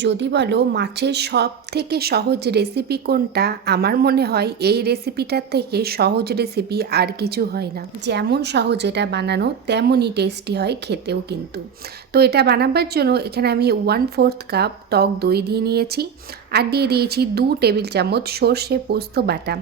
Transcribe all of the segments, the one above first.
যদি বলো মাছের সব থেকে সহজ রেসিপি কোনটা, আমার মনে হয় এই রেসিপিটার থেকে সহজ রেসিপি আর কিছু হয় না। যেমন সহজ এটা বানানো তেমনই টেস্টি হয় খেতেও কিন্তু। তো এটা বানাবার জন্য এখানে আমি 1/4 কাপ টক দই দিয়ে নিয়েছি, আর দিয়ে দিয়েছি 2 টেবিল চামচ সর্ষে পোস্ত বাটা।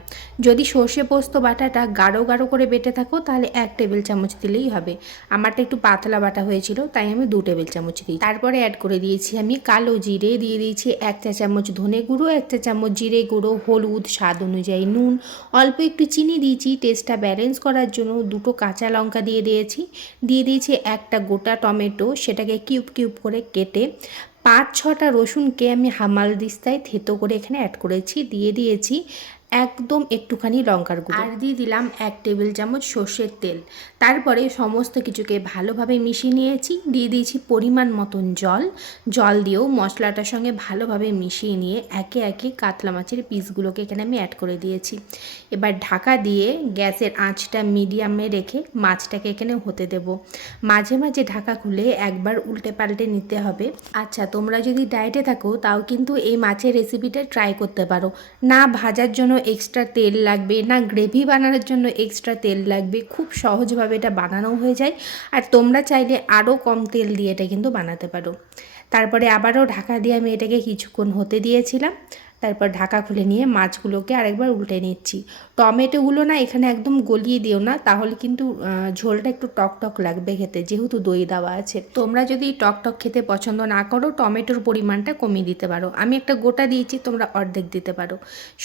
যদি সর্ষে পোস্ত বাটাটা গাঢ় গাঢ় করে বেটে থাকো তাহলে 1 টেবিল চামচ দিলেই হবে। আমারটা একটু পাতলা বাটা হয়েছিল তাই আমি 2 টেবিল চামচ দিই। তারপরে অ্যাড করে দিয়েছি আমি কালো জিরে, দিয়ে দিয়েছি 1 চা চামচ ধনে গুঁড়ো, 1 চা চামচ জিরে গুঁড়ো, হলুদ, স্বাদ অনুযায়ী নুন, অল্প একটু চিনি দিয়েছি টেস্টটা ব্যালেন্স করার জন্য, 2টো কাঁচা লঙ্কা দিয়ে দিয়েছি একটা গোটা টমেটো, সেটাকে কিউব কিউব করে কেটে 5-6টা রসুনকে আমি হামালদিস্তায় থেতো করে এখানে অ্যাড করেছি, দিয়ে দিয়েছি একদম একটুখানি লঙ্কার গুঁড়ো, আর দিয়ে দিলাম 1 টেবিল চামচ সর্ষের তেল। তারপরে সমস্ত কিছুকে ভালোভাবে মিশিয়ে নিয়েছি, দিয়ে দিয়েছি পরিমাণ মতন জল দিয়েও মশলাটার সঙ্গে ভালোভাবে মিশিয়ে নিয়ে একে একে কাতলা মাছের পিসগুলোকে এখানে আমি অ্যাড করে দিয়েছি। এবার ঢাকা দিয়ে গ্যাসের আঁচটা মিডিয়ামে রেখে মাছটাকে এখানে হতে দেব। মাঝে মাঝে ঢাকা খুলে একবার উল্টে পাল্টে নিতে হবে। আচ্ছা, তোমরা যদি ডায়েটে থাকো তাও কিন্তু এই মাছের রেসিপিটা ট্রাই করতে পারো। না ভাজার জন্য এক্সট্রা তেল লাগবে, না গ্রেভি বানানোর জন্য এক্সট্রা তেল লাগবে, খুব সহজভাবে এটা বানানো হয়ে যায়। আর তোমরা চাইলে আরও কম তেল দিয়ে এটা কিন্তু বানাতে পারো। তারপরে আবারও ঢাকা দিয়ে আমি এটাকে কিছুক্ষণ হতে দিয়েছিলাম। তারপর ঢাকা খুলে নিয়ে মাছগুলোকে আরেকবার উল্টে নিচ্ছি। টমেটোগুলো না এখানে একদম গলিয়ে দিও না, তাহলে কিন্তু ঝোলটা একটু টক টক লাগবে খেতে, যেহেতু দই দেওয়া আছে। তোমরা যদি টক টক খেতে পছন্দ না করো টমেটোর পরিমাণটা কমিয়ে দিতে পারো। আমি একটা গোটা দিয়েছি, তোমরা অর্ধেক দিতে পারো।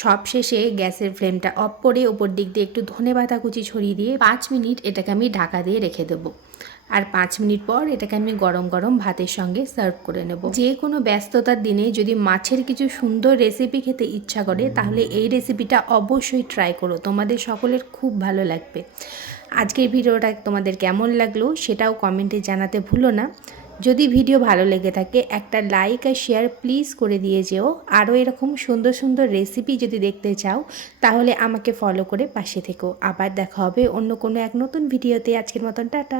সব শেষে গ্যাসের ফ্লেমটা অফ করে ওপর দিক দিয়ে একটু ধনেপাতা কুচি ছড়িয়ে দিয়ে 5 মিনিট এটাকে আমি ঢাকা দিয়ে রেখে দেবো। আর 5 মিনিট পর এটাকে আমি গরম গরম ভাতের সঙ্গে সার্ভ করে নেব। যে কোনো ব্যস্ততার দিনে যদি মাছের কিছু সুন্দর রেসিপি খেতে ইচ্ছা করে তাহলে এই রেসিপিটা অবশ্যই ট্রাই করো, তোমাদের সকলের খুব ভালো লাগবে। আজকের ভিডিওটা তোমাদের কেমন লাগলো সেটাও কমেন্টে জানাতে ভুলো না। যদি ভিডিও ভালো লেগে থাকে একটা লাইক আর শেয়ার প্লিজ করে দিয়ে যেও। আরও এরকম সুন্দর সুন্দর রেসিপি যদি দেখতে চাও তাহলে আমাকে ফলো করে পাশে থেকো। আবার দেখা হবে অন্য কোনো এক নতুন ভিডিওতে। আজকের মতন টাটা।